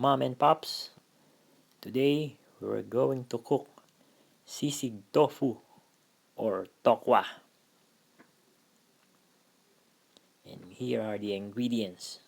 Mom and Pops. Today we're going to cook SISIG tofu or tokwa. And here are the ingredients.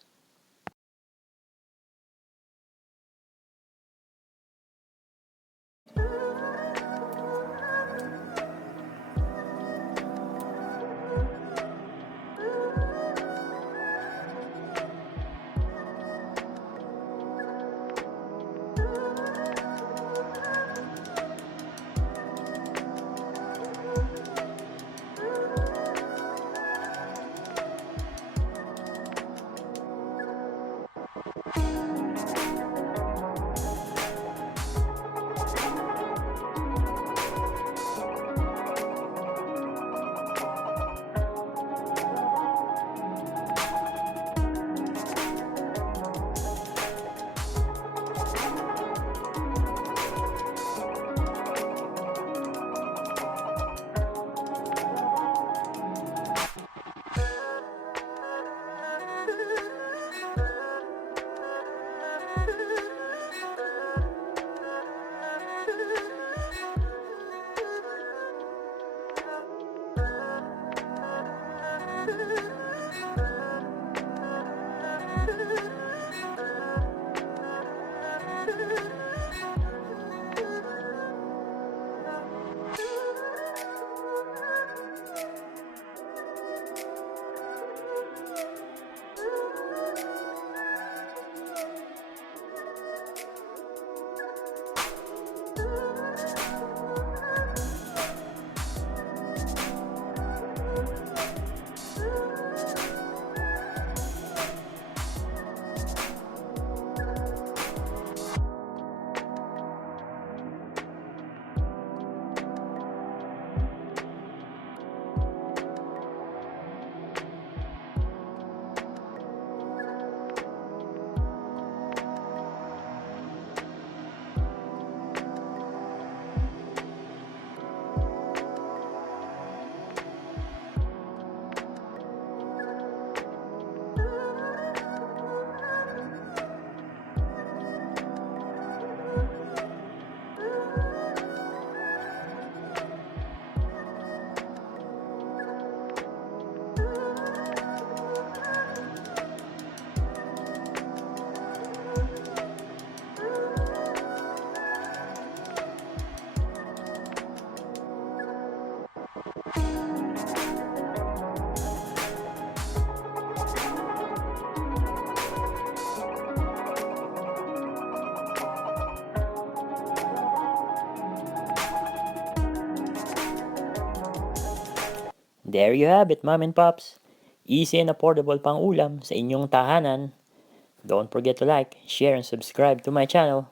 There you have it, Mom and Pops. Easy and affordable pang ulam sa inyong tahanan. Don't forget to like, share, and subscribe to my channel.